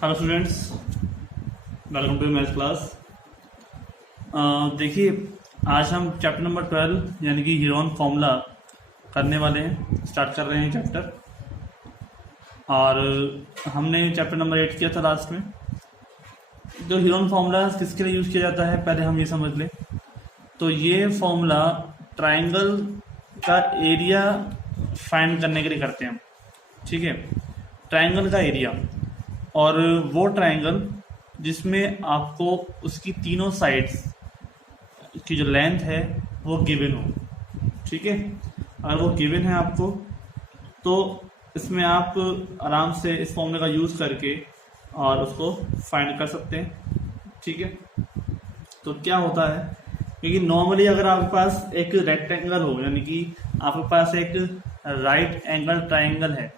Hello students, welcome to maths class. देखिए, आज हम चैप्टर नंबर 12 यानी कि हीरोन फॉर्मूला करने वाले हैं, स्टार्ट कर रहे हैं चैप्टर। और हमने चैप्टर नंबर 8 किया था लास्ट में। जो हीरोन फॉर्मूला किसके लिए यूज़ किया जाता है पहले हम ये समझ लें। तो ये फॉर्मूला ट्राइंगल का एरिया फाइंड करने के लिए करते हैं हम, ठीक है। ट्राइंगल का एरिया, और वो ट्राइंगल जिसमें आपको उसकी तीनों साइड्स की जो लेंथ है वो गिवन हो, ठीक है। अगर वो गिवन है आपको तो इसमें आप आराम से इस फॉर्मूले का यूज़ करके और उसको फाइंड कर सकते हैं, ठीक है। तो क्या होता है, क्योंकि नॉर्मली अगर आपके पास एक रेक्टेंगल हो, यानी कि आपके पास एक राइट एंगल ट्राइंगल है,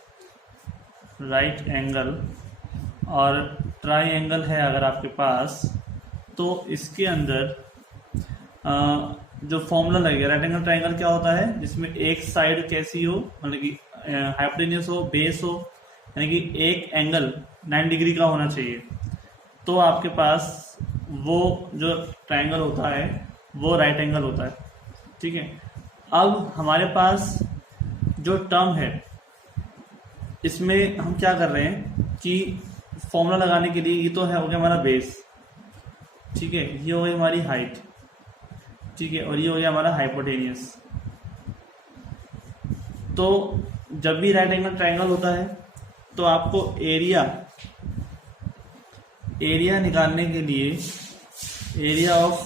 राइट एंगल और ट्राइंगल है अगर आपके पास, तो इसके अंदर जो फॉर्मूला लगेगा, राइट एंगल ट्राइंगल क्या होता है, जिसमें एक साइड कैसी हो, मतलब कि हाइपोटेन्यूस हो, बेस हो, यानी कि एक एंगल 9 डिग्री का होना चाहिए। तो आपके पास वो जो ट्राइंगल होता है वो राइट एंगल होता है, ठीक है। अब हमारे पास जो टर्म है, इसमें हम क्या कर रहे हैं कि फॉर्मूला लगाने के लिए, ये तो है हो गया हमारा बेस, ठीक है, ये हो गई हमारी हाइट, ठीक है, और ये हो गया हमारा हाइपोटेनियस। तो जब भी राइट एंगल ट्राइंगल होता है तो आपको एरिया निकालने के लिए एरिया ऑफ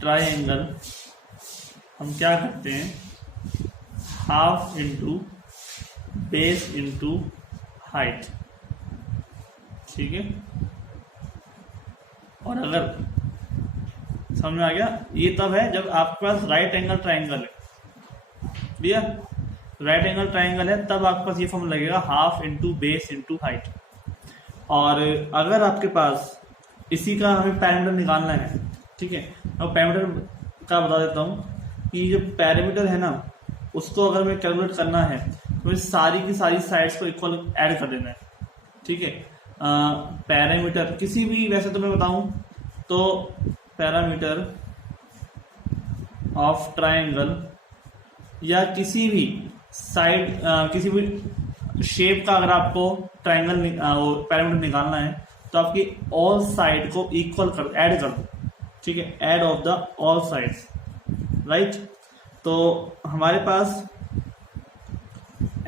ट्राइंगल हम क्या करते हैं, half into base into height, ठीक है। और अगर समझ में आ गया, ये तब है जब आपके पास राइट एंगल ट्राइंगल है, भैया राइट एंगल ट्राइंगल है, तब आपके पास ये फॉर्मूला लगेगा half into base into height. और अगर आपके पास इसी का हमें पैरामीटर निकालना है, ठीक है, अब पैरामीटर का बता देता हूँ कि जो पैरामीटर है ना, उसको अगर हमें कैलकुलेट करना है तो इस सारी की सारी साइड्स को इक्वल ऐड कर देना है, ठीक है। पैरामीटर किसी भी, वैसे तो मैं बताऊं तो पैरामीटर ऑफ ट्राइंगल या किसी भी साइड, किसी भी शेप का अगर आपको ट्राइंगल पैरामीटर निकालना है तो आपकी ऑल साइड को इक्वल कर ऐड कर दो, ठीक है, add of the all sides, right. तो हमारे पास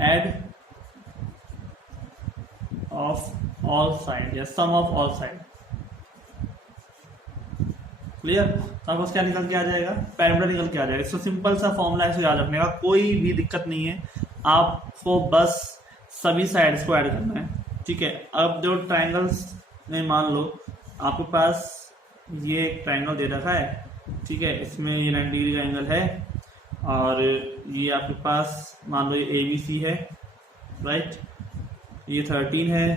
ऐड ऑफ ऑल साइड या सम ऑफ ऑल साइड, क्लियर। तो आपको क्या निकल के आ जाएगा, पैरामीटर निकल के आ जाएगा। इसको सिंपल सा फॉर्मूला है, याद रखने का कोई भी दिक्कत नहीं है, आपको बस सभी साइड्स को ऐड करना है, ठीक है। अब जो ट्राइंगल्स में मान लो आपके पास ये एक ट्राइंगल दे रखा है, ठीक है, इसमें ये 90 डिग्री का एंगल है, और ये आपके पास मान लो ये ABC है, राइट, ये 13 है,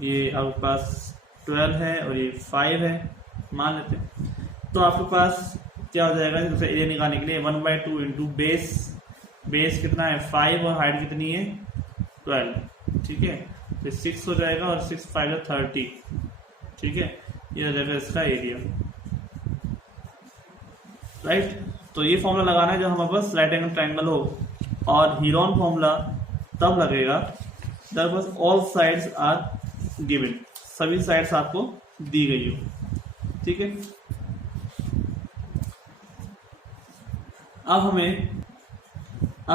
ये आपके पास 12 है, और ये 5 है, मान लेते हैं। तो आपके पास क्या हो जाएगा, जैसे एरिया निकालने के लिए 1/2 इंटू बेस कितना है 5 और हाइट कितनी है 12, ठीक है, तो 6 हो जाएगा, और 6 5 30, ठीक है, ये हो जाएगा इसका एरिया, राइट। तो ये फॉर्मूला लगाना है जो हमारे पास राइट एंगल ट्राइंगल हो, और हीरोन फॉर्मूला तब लगेगा जब बस ऑल साइड्स आर गिवन, सभी साइड्स आपको दी गई हो, ठीक है। अब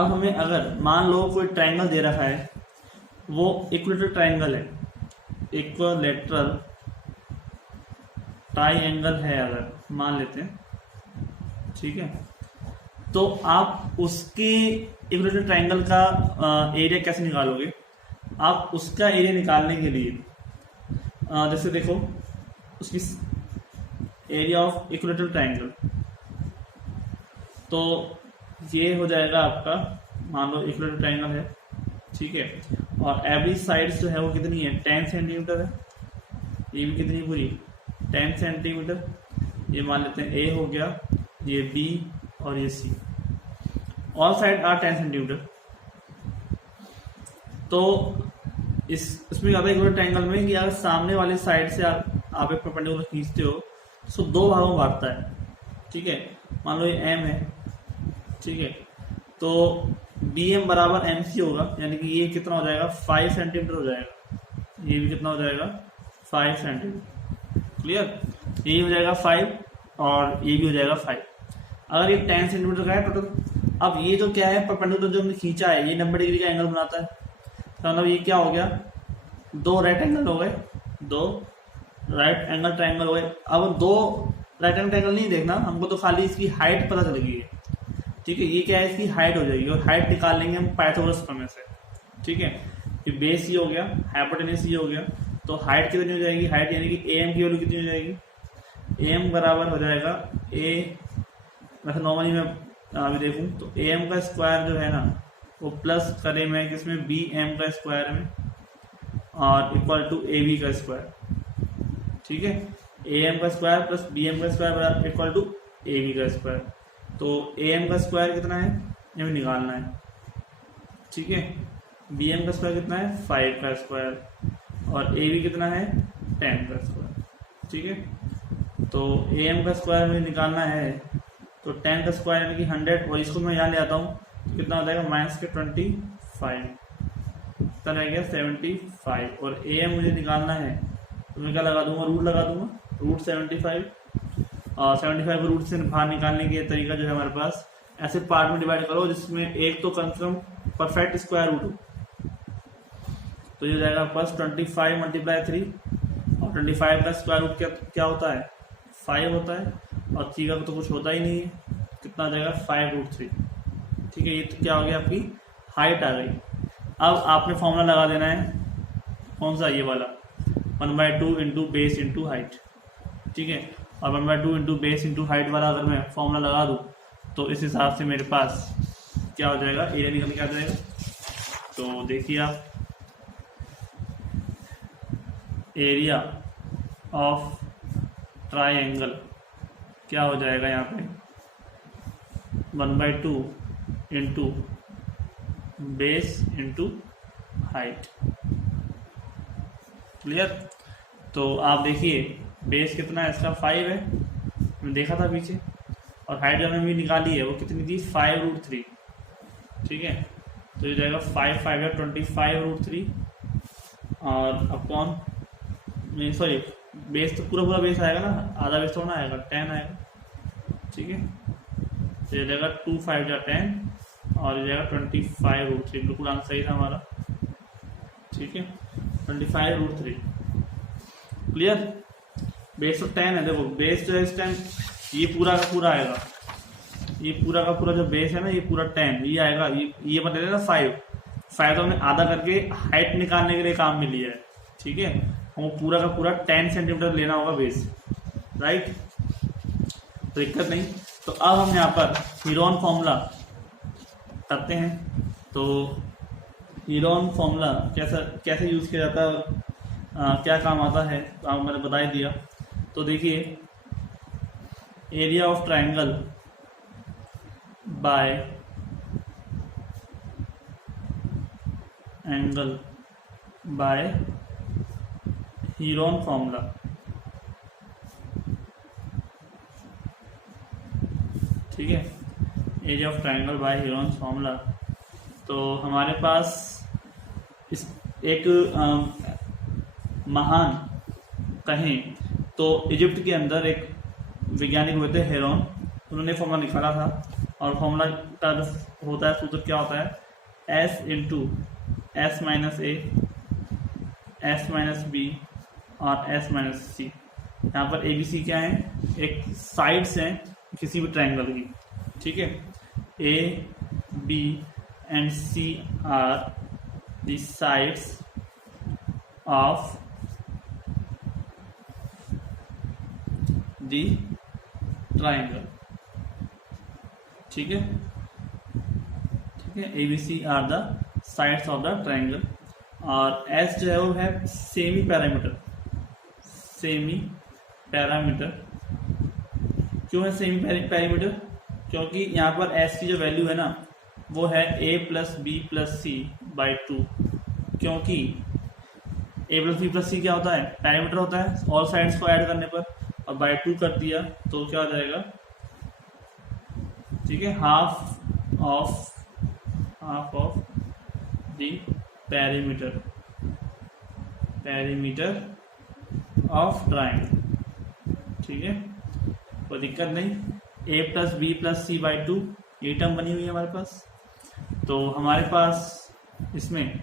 हमें अगर मान लो कोई ट्राइंगल दे रखा है, वो इक्विलेटरल ट्राइंगल है, इक्विलेटरल ट्राइंगल है अगर मान लेते हैं, ठीक है, तो आप उसके इक्विलेटरल ट्राइंगल का एरिया कैसे निकालोगे। आप उसका एरिया निकालने के लिए जैसे देखो, उसकी एरिया ऑफ इक्विलेटरल ट्राइंगल, तो ये हो जाएगा आपका, मान लो इक्विलेटरल ट्राइंगल है, ठीक है, और एवरेज साइड्स जो है वो कितनी है 10 सेंटीमीटर है, ये भी कितनी पूरी 10 सेंटीमीटर, ये मान लेते हैं A हो गया, ये B और ये C, all side are 10 centimetre. तो इसमें क्या होता है इक्विलेटरल ट्रायंगल में कि अगर सामने वाले साइड से आप एक परपेंडिकुलर खींचते हो तो उसको दो भागों में बांटता है, ठीक है। मान लो ये एम है, ठीक है, तो बी एम बराबर एम सी होगा, यानी कि ये कितना हो जाएगा 5 सेंटीमीटर हो जाएगा, ये भी कितना हो जाएगा 5 सेंटीमीटर, क्लियर। ये हो जाएगा 5 और ये भी हो जाएगा 5। अगर ये 10 सेंटीमीटर का है टोटल। अब ये जो क्या है परपेंडिकुलर जो हमने खींचा है ये 90 डिग्री का एंगल बनाता है, तो मतलब ये क्या हो गया, दो राइट एंगल हो गए, दो राइट एंगल ट्रायंगल हो गए। अब दो राइट एंगल ट्रायंगल नहीं देखना हमको, तो खाली इसकी हाइट पता चलेगी, ठीक है। ये क्या है, इसकी हाइट हो जाएगी और हाइट निकाल लेंगे हम पाइथागोरस प्रमेय से, ठीक है। ये बेस ये हो गया, हाइपोटेन्यूज ये हो गया, तो हाइट कितनी हो जाएगी, हाइट यानी कि ए एम की वैल्यू कितनी हो जाएगी, ए एम बराबर हो जाएगा ए, वैसे नॉर्मली मैं अभी देखूँ तो ए एम का स्क्वायर जो है ना वो प्लस करे मैं किसमें, बी एम का स्क्वायर में, और इक्वल टू ए बी का स्क्वायर, ठीक है। ए एम का स्क्वायर प्लस बी एम का स्क्वायर बराबर इक्वल टू ए बी का स्क्वायर। तो ए एम का स्क्वायर कितना है ये भी निकालना है, ठीक है। बी एम का स्क्वायर कितना है 5 का स्क्वायर, और ए बी कितना है 10 का स्क्वायर, ठीक है। तो ए एम का स्क्वायर मुझे निकालना है, तो 10 का स्क्वायर यानी कि 100, और इसको मैं यहाँ ले आता हूँ तो कितना हो जाएगा -25, कितना रह गया 75, और ए एम मुझे निकालना है तो मैं क्या लगा दूंगा, रूट लगा दूंगा, रूट 75, और 75 को रूट से बाहर निकालने के तरीका जो है हमारे पास, ऐसे पार्ट में डिवाइड करो जिसमें एक तो कम से कम परफेक्ट स्क्वायर रूट हो, तो ये हो जाएगा प्लस 25 × 3, और 25 का स्क्वायर रूट क्या होता है 5 होता है, और 3 का तो कुछ होता ही नहीं है, कितना आ जाएगा 5√3, ठीक है। ये तो क्या हो गया, आपकी हाइट आ गई। अब आपने फॉर्मूला लगा देना है, कौन सा, ये वाला 1/2 इंटू बेस इंटू हाइट, ठीक है। और 1/2 इंटू बेस इंटू हाइट वाला अगर मैं फॉर्मूला लगा दूँ तो इस हिसाब से मेरे पास क्या हो जाएगा, एरिया निकल के आ जाएगा। तो देखिए आप, एरिया ऑफ ट्रायंगल क्या हो जाएगा यहाँ पे 1/2 into base into height, clear. तो आप देखिए बेस कितना है इसका 5 है, मैंने देखा था पीछे, और हाइट जो हमने निकाली है वो कितनी थी 5√3, ठीक है। तो ये जाएगा 5 5 है 25√3, और अपॉन नहीं सॉरी बेस तो पूरा बेस आएगा ना, आधा बेस थोड़ा आएगा 10 आएगा, ठीक है। तो ये जाएगा 2 5 जा 10, और ये जाएगा 25√3, बिल्कुल आंसर सही था हमारा, ठीक है। 25√3, क्लियर। बेस तो 10 है, देखो बेस जो है इस टाइम ये पूरा का पूरा आएगा, ये पूरा का पूरा जो बेस है ना ये पूरा 10 ये आएगा, ये बता देना 5 तो हमने आधा करके हाइट निकालने के लिए काम में लिया है, ठीक है। हमको पूरा का पूरा 10 सेंटीमीटर लेना होगा बेस, राइट, दिक्कत नहीं। तो अब हम यहाँ पर हीरोन फॉर्मूला करते हैं। तो हीरोन फॉर्मूला कैसे यूज किया जाता है, क्या काम आता है, तो आपको मैंने बता ही दिया। तो देखिए area of triangle by angle by Heron formula, ठीक है। Area of triangle by Heron formula, तो हमारे पास इस एक महान कहें तो इजिप्ट के अंदर एक वैज्ञानिक हुए थे हेरोन, उन्होंने फॉर्मूला निकाला था, और फॉर्मूला का जो होता है सूत्र क्या होता है S इंटू S माइनस ए, S माइनस बी और S माइनस सी। यहाँ पर ए बी सी क्या है, एक साइड्स हैं किसी भी ट्रायंगल की, ठीक है। A b and c are the sides of the triangle, ठीक है, ठीक है। A b c are the sides of the triangle, और एस जो है वो है सेमी पैरामीटर। क्यों है सेमी पैरामीटर, क्योंकि यहाँ पर एस की जो वैल्यू है ना वो है a + b + c/2, क्योंकि ए प्लस बी प्लस सी क्या होता है, पैरामीटर होता है, ऑल साइड्स को ऐड करने पर, और बाय 2 कर दिया तो क्या हो जाएगा, ठीक है, half of the parameter of triangle, ठीक है, कोई दिक्कत नहीं। A plus B plus C by 2 ये टर्म बनी हुई है हमारे पास। तो हमारे पास इसमें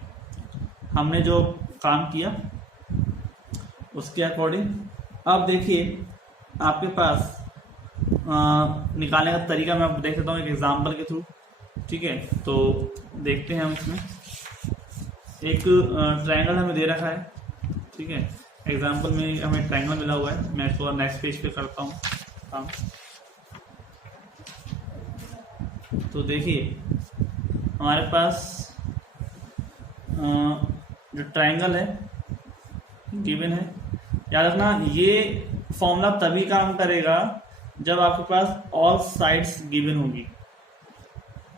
हमने जो काम किया उसके अकॉर्डिंग अब देखिए आपके पास निकालने का तरीका मैं आपको देख देता हूँ एक एग्जाम्पल के थ्रू, ठीक है। तो देखते हैं हम इसमें एक ट्रायंगल हमें दे रखा है, ठीक है, एग्जाम्पल में हमें ट्रायंगल मिला हुआ है। मैं इसको नेक्स्ट पेज पे करता हूँ काम। तो देखिए हमारे पास जो ट्रायंगल है गिवन है, याद रखना ये फॉर्मूला तभी काम करेगा जब आपके पास ऑल साइड्स गिवन होगी,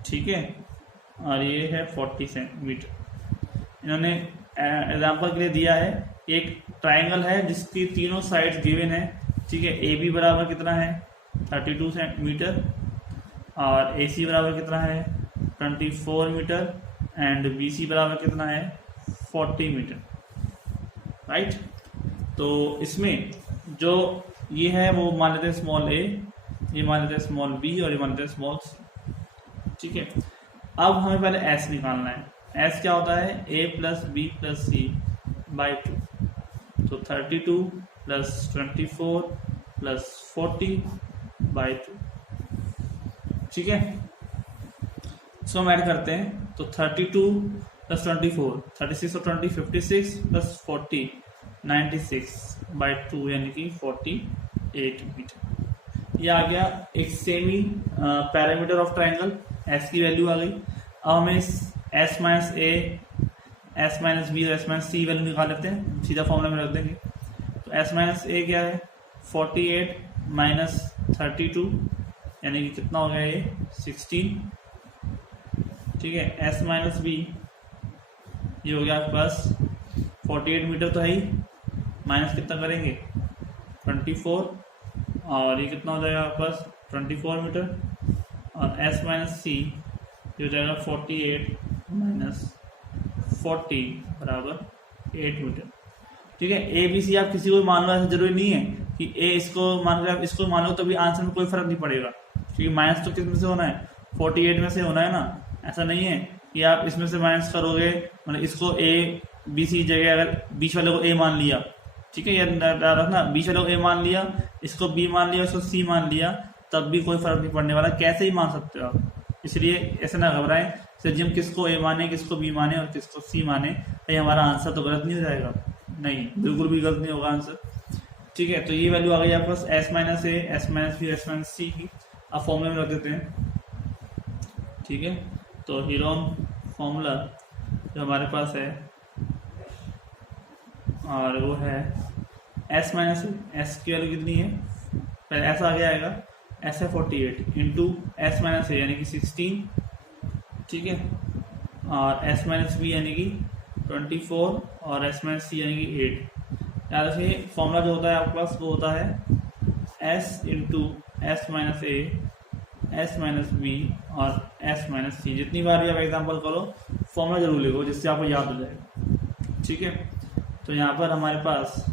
ठीक है। और ये है 40 सेंटीमीटर। इन्होंने एग्जाम्पल के लिए दिया है, एक ट्रायंगल है जिसकी तीनों साइड्स गिवन है, ठीक है। ए बी बराबर कितना है 32 सेंटीमीटर, और ए सी बराबर कितना है 24 मीटर, एंड बी सी बराबर कितना है 40 मीटर, राइट। तो इसमें जो ये है वो मान लेते हैं स्मॉल ए, ये मान लेते हैं स्मॉल बी, और ये मान लेते हैं स्मॉल सी, ठीक है। अब हमें पहले एस निकालना है। एस क्या होता है, A plus B plus C by 2, तो 32 प्लस 24 प्लस 40 बाई 2, ठीक है। इसको हम ऐड करते हैं तो 32 प्लस 24 36 और 20 56 प्लस 40 96 बाई 2 यानी कि 48 मीटर। ये आ गया एक semi parameter of triangle, S की वैल्यू आ गई। अब हमें S minus A, S minus B और एस माइनस सी वैल्यू निकाल लेते हैं, सीधा फॉर्मूला में रख देंगे। तो एस माइनस ए क्या है 48 माइनस 32 यानी कि कितना हो गया ये 16, ठीक है। एस माइनस बी ये हो गया आपके पास 48 मीटर तो है ही, माइनस कितना करेंगे 24, और ये कितना हो जाएगा आपके पास 24 मीटर, और एस माइनस सी ये हो जाएगा 48 माइनस 40 बराबर 8 मीटर, ठीक है। ए बी सी आप किसी को मान लो, ऐसा जरूरी नहीं है कि ए इसको मान लो आप इसको मान लो तभी आंसर में कोई फर्क नहीं पड़ेगा, क्योंकि माइनस तो किस में से होना है 48 में से होना है ना। ऐसा नहीं है कि आप इसमें से माइनस करोगे, मतलब इसको ए बी सी जगह अगर बीच वाले को ए मान लिया, ठीक है, याद रखना बीच वाले को ए मान लिया, इसको बी मान लिया, इसको सी मान लिया, तब भी कोई फर्क नहीं पड़ने वाला, कैसे ही मान सकते हो आप। इसलिए ऐसे ना घबराएं, सिर्फ हम किसको ए माने, किसको बी माने और किसको सी माने, कहीं हमारा आंसर तो गलत नहीं हो जाएगा, नहीं बिल्कुल भी गलत नहीं होगा आंसर, ठीक है। तो ये वैल्यू आ गई आपके पास S minus A, S minus B, S minus C की। अब फॉर्मूला में रख देते हैं, ठीक है। तो हीरोन फॉर्मूला जो हमारे पास है और वो है एस माइनस एस की वैल्यू कितनी है, पहले एस आगे आएगा, एस है 48 इंटू एस माइनस ए यानी कि 16, ठीक है, और एस माइनस बी यानी कि 24, और एस माइनस सी यानी कि 8। याद रखिए फॉर्मूला जो होता है आपके पास वो होता है S into S minus A, S minus B और एस माइनस सी। जितनी बार भी आप एग्जाम्पल करो फॉर्मूला जरूर लिखो जिससे आपको याद हो जाएगा, ठीक है। तो यहाँ पर हमारे पास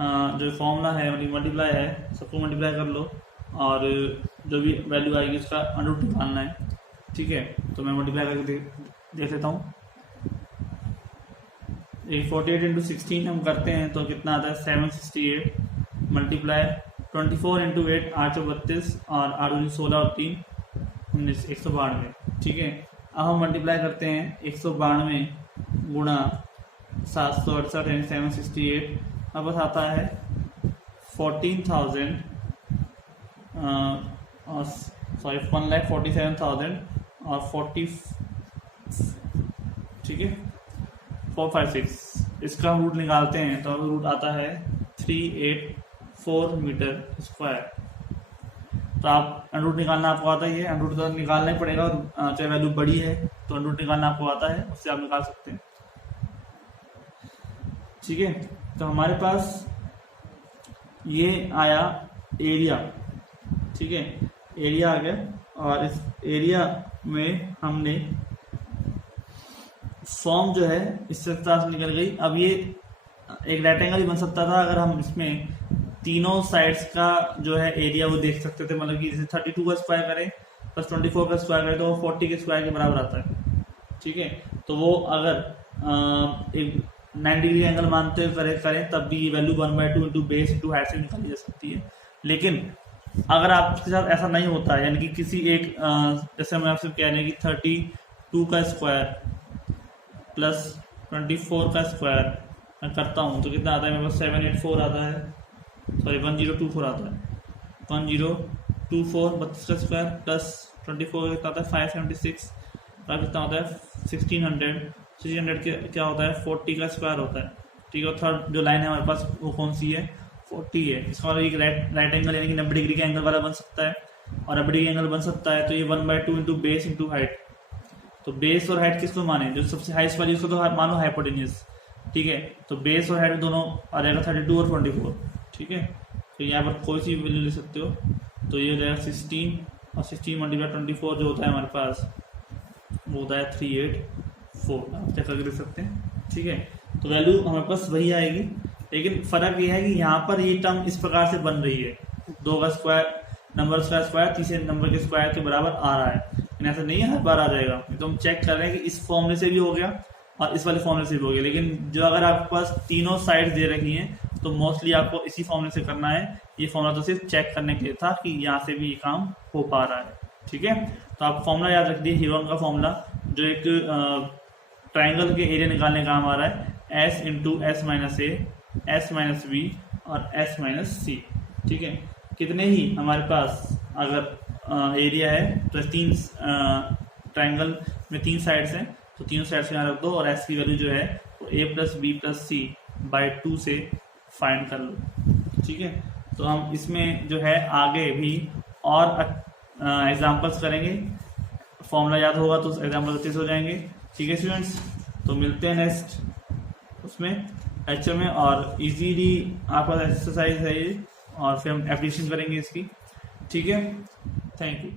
जो फॉर्मूला है मल्टीप्लाई है, सबको मल्टीप्लाई कर लो और जो भी वैल्यू आएगी उसका अंडर रूट निकालना है, ठीक है। तो मैं मल्टीप्लाई करके देख लेता हूँ। 48 इंटू 16 हम करते हैं तो कितना आता है 768, मल्टीप्लाई 24 इंटू 8 832, और 8 16 और 3 19 192, ठीक है। अब हम मल्टीप्लाई करते हैं 192 गुणा 768 यानी 768, अब बस आता है 14,000 सॉरी 1,47,000 और 40, ठीक है 456। इसका रूट निकालते हैं तो रूट आता है 384 मीटर स्क्वायर। तो आप अंडर रूट निकालना आपको आता ही है, अंडर रूट तो निकालना ही पड़ेगा, चाहे वैल्यू बड़ी है तो अंडर रूट निकालना आपको आता है, उससे आप निकाल सकते हैं, ठीक है। तो हमारे पास ये आया एरिया, ठीक है, एरिया आ गया, और इस एरिया में हमने फॉर्म जो है इससे निकल गई। अब ये एक रेक्टेंगल भी बन सकता था अगर हम इसमें तीनों साइड्स का जो है एरिया वो देख सकते थे, मतलब कि जैसे 32 का स्क्वायर करें प्लस 24 का स्क्वायर करें तो वो 40 के स्क्वायर के बराबर आता है, ठीक है। तो वो अगर एक 90 डिग्री एंगल मानते हुए करें तब भी ये value 1/2 into base into height से निकाली जा सकती है। लेकिन अगर आपके साथ ऐसा नहीं होता है, यानी कि किसी एक जैसे हम आपसे कह रहे हैं कि 32 का स्क्वायर प्लस 24 का स्क्वायर मैं करता हूँ तो कितना आता है मेरे पास 784 आता है, सॉरी 1024 आता है, 1024 32 का स्क्वायर प्लस 24 कितना आता है 576, और कितना होता है 1600 क्या होता है 40 का स्क्वायर होता है, ठीक है। थर्ड जो लाइन है हमारे पास वो कौन सी है 40 है। इसका मतलब एक राइट एंगल यानी कि 90 डिग्री का एंगल वाला बन सकता है, और 90 डिग्री एंगल बन सकता है तो ये 1/2 इंटू बेस इंटू हाइट। तो बेस और हाइट किसको माने, जो सबसे हाईएस्ट वाली उसको तो मानो हाइपोटेन्यूज, ठीक है। तो बेस और हाइट दोनों आ जाएगा 32 और 24, ठीक है। तो यहाँ पर कोई सी वैल्यू ले सकते हो, तो ये हो जाएगा 16 और 16 मल्टीप्लाई 24 जो होता है हमारे पास वो होता है 384, आप चेक करके देख सकते हैं, ठीक है। तो वैल्यू हमारे पास वही आएगी, लेकिन फर्क ये है कि यहाँ पर ये टर्म इस प्रकार से बन रही है, 2 का स्क्वायर नंबर का स्क्वायर तीसरे नंबर के स्क्वायर के बराबर आ रहा है, लेकिन ऐसा नहीं है हर बार आ जाएगा। तो हम चेक कर रहे हैं कि इस फॉर्मूले से भी हो गया और इस वाले फॉर्मूले से भी हो गया, लेकिन जो अगर आपके पास तीनों साइड दे रखी हैं तो मोस्टली आपको इसी फॉर्मूले से करना है। ये फॉर्मूला तो सिर्फ चेक करने के लिए था कि यहाँ से भी ये काम हो पा रहा है, ठीक है। तो आप फॉर्मूला याद रख दिए, हीरोन का फॉर्मूला जो एक ट्राइंगल के एरिया निकालने का काम आ रहा है, S into S minus A, S minus B और एस माइनस सी, ठीक है। कितने ही हमारे पास अगर एरिया है तो तीन ट्राइंगल में 3 साइड्स हैं तो तीनों साइड्स यहाँ रख दो, और एस की वैल्यू जो है वो a plus B plus C by 2 से फाइंड कर लो, ठीक है। तो हम इसमें जो है आगे भी और एग्जाम्पल्स करेंगे, फॉर्मूला याद होगा तो एग्जाम्पल अच्छे से हो जाएंगे, ठीक है स्टूडेंट्स। तो मिलते हैं नेक्स्ट उसमें लेक्चर में, और इजीली आपका एक्सरसाइज है ये, और फिर हम एप्लीकेशन करेंगे इसकी, ठीक है। Thank you.